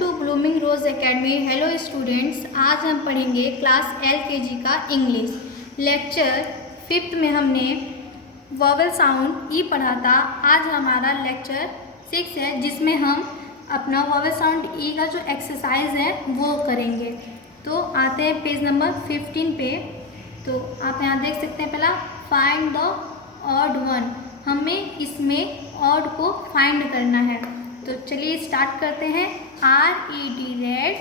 To blooming rose academy. Hello students, आज हम पढ़ेंगे क्लास LKG का इंग्लिश लेक्चर 5th में हमने वॉवल साउंड ई पढ़ा था। आज हमारा लेक्चर 6 है जिसमें हम अपना वॉवल साउंड ई का जो एक्सरसाइज है वो करेंगे। तो आते हैं पेज नंबर 15 पे। तो आप यहाँ देख सकते हैं, पहला फाइंड द ऑड वन, हमें इसमें ऑड को फाइंड करना है। तो चलिए स्टार्ट करते हैं। RED red,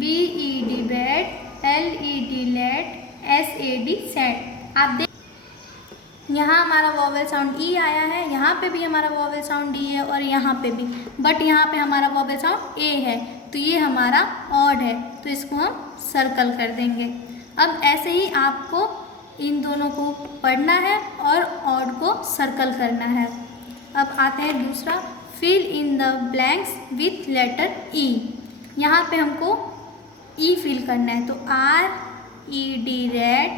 BED bed, LED led, SAD sad. आप देख यहाँ हमारा वॉवल साउंड ई आया है, यहाँ पे भी हमारा वॉवल साउंड ई है और यहाँ पे भी, बट यहाँ पे हमारा वॉवल साउंड ए है, तो ये हमारा ऑड है, तो इसको हम सर्कल कर देंगे। अब ऐसे ही आपको इन दोनों को पढ़ना है और ऑड को सर्कल करना है। अब आते हैं दूसरा, fill in the blanks with letter E. यहाँ पे हमको ई फिल करना है, तो RED red,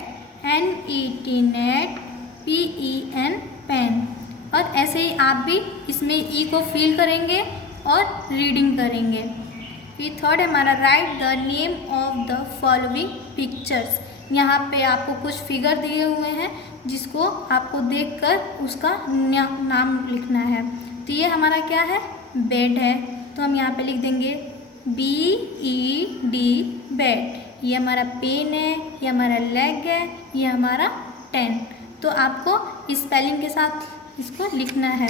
NET net, PEN pen. और ऐसे ही आप भी इसमें ई को फिल करेंगे और रीडिंग करेंगे। फिर थर्ड हमारा, right the name of the following pictures. यहाँ पे आपको कुछ फिगर दिए हुए हैं जिसको आपको देखकर उसका नाम लिखना है। तो ये हमारा क्या है, बेड है, तो हम यहाँ पे लिख देंगे BED बेड। ये हमारा पेन है, ये हमारा लेग है, ये हमारा 10। तो आपको स्पेलिंग के साथ इसको लिखना है।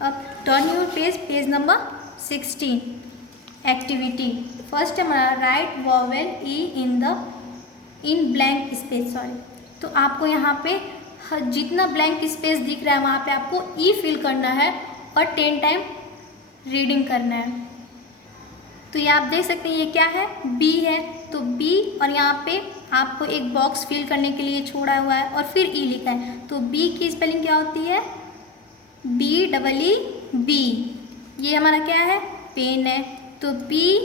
अब turn your page, page number 16। Activity first हमारा, write vowel E in blank space. तो आपको यहाँ पे जितना ब्लैंक स्पेस दिख रहा है वहाँ पे आपको ई फिल करना है और 10 टाइम रीडिंग करना है। तो ये आप देख सकते हैं, ये क्या है, बी है, तो बी और यहाँ पे आपको एक बॉक्स फिल करने के लिए छोड़ा हुआ है और फिर ई लिखा है। तो बी की स्पेलिंग क्या होती है, BEE बी। ये हमारा क्या है, पेन है, तो PEN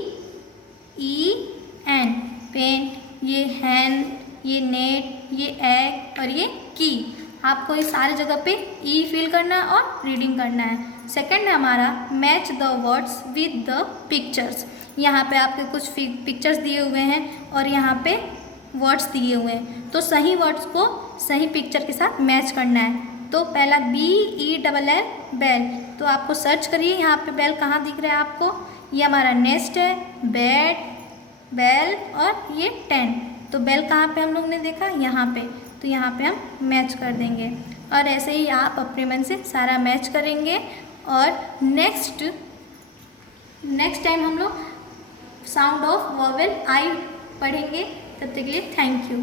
पेन। ये हैंड, ये नेट, ये एग और ये की। आपको इस सारी जगह पे ई फिल करना है और रीडिंग करना है। सेकंड है हमारा, match the words with the pictures. यहाँ पे आपके कुछ पिक्चर्स दिए हुए हैं और यहाँ पे वर्ड्स दिए हुए हैं, तो सही वर्ड्स को सही पिक्चर के साथ मैच करना है। तो पहला BELL बेल, तो आपको सर्च करिए यहाँ पे बेल कहाँ दिख रहा है आपको। ये हमारा नेस्ट है, बेड, बेल और ये 10। तो बेल कहाँ पे हम लोग ने देखा, यहाँ पे, तो यहाँ पे हम मैच कर देंगे। और ऐसे ही आप अपने मन से सारा मैच करेंगे और नेक्स्ट टाइम हम लोग साउंड ऑफ वॉवेल आई पढ़ेंगे। तब तक के लिए थैंक यू।